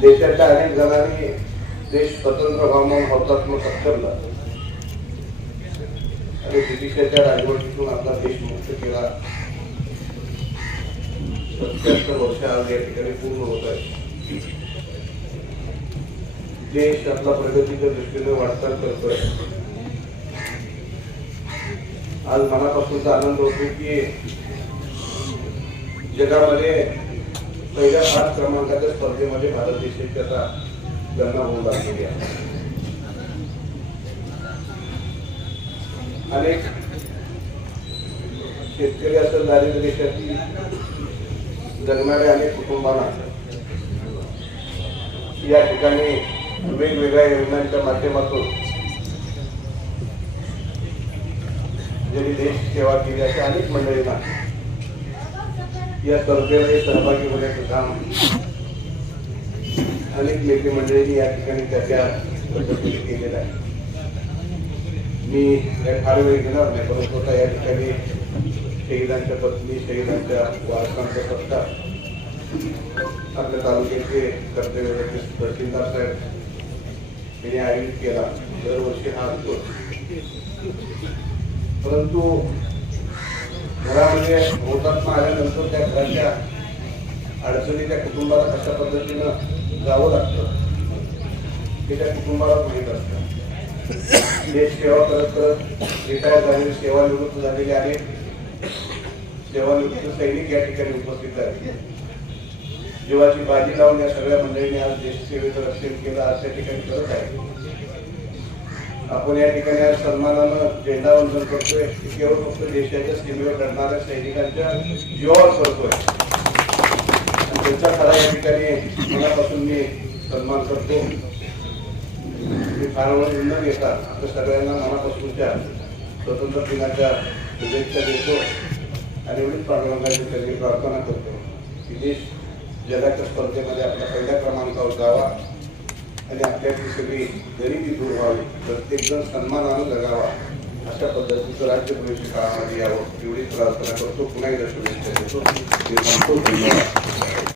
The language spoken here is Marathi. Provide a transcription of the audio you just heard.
देशाच्या अनेक जणांनी देश स्वतंत्र व्हावा म्हणून हौतात्मक आणि ब्रिटिशाच्या राजवटीतून आपला देश मुक्त केला. सत्याहत्तर वर्ष आज या ठिकाणी पूर्ण होत आहे. देश आपला प्रगतीच्या दृष्टीने वाटचाल करतोय. आज मनापासूनचा आनंद होतो की जगामध्ये पहिल्या पाच क्रमांकाच्या स्पर्धेमध्ये भारत देशाची त्याचा गणना होऊ लागलेली आहे. अनेक शेतकरी असं दारिद्र्य देशातील जगणाऱ्या अनेक कुटुंबांना या ठिकाणी वेगवेगळ्या योजनांच्या माध्यमातून ज्यांनी देश सेवा केली अशा अनेक मंडळींना या स्पर्धेमध्ये सहभागी होण्याचं काम अनेक नेते मंडळींनी या ठिकाणी त्याच्या पद्धतीने केलेलं आहे. मी काय फार वेळ घेणार नाही परंतु आता या ठिकाणी शहीदांच्या पत्नी शहीदांच्या वारसांचा पत्ता आपल्या तालुक्याचे कर्तव्य तहसीलदार साहेब यांनी आयोजित केला. दरवर्षी हा असतो. परंतु घरामध्ये हुतात्मा आल्यानंतर त्या घराच्या अडचणी त्या कुटुंबाला कशा पद्धतीनं जावं लागतं ते त्या कुटुंबाला माहीत असतं. देश सेवा करत करत रिटायर झालेले सेवानिवृत्त झालेले अनेक सेवानिवृत्त सैनिक या ठिकाणी उपस्थित आहेत जीवाची बाजी लावून या सगळ्या मंडळींनी आज देशसेवेचं रक्षण केलं आज त्या ठिकाणी करत आहे आपण या ठिकाणी आज सन्मानानं झेंडा वंदन करतोय. केवळ फक्त देशाच्या सीमेवर लढणाऱ्या सैनिकांच्या जीवावर करतोय आणि त्यांचा खरा या ठिकाणी मनापासून मी सन्मान करतो. मी फार न घेता आपल्या सगळ्यांना मनापासूनच्या स्वतंत्र दिनाच्या शुभेच्छा देतो. आणि एवढीच पांडुरंगाची त्यांनी प्रार्थना करतो. की देश जगाच्या स्पर्धेमध्ये आपला प्रत्येकजण सन्मानानं जगावा अशा पद्धतीचं राज्य भविष्य काळामध्ये यावं एवढी प्रार्थना करतो. पुन्हा एकदा शुभेच्छा देतो.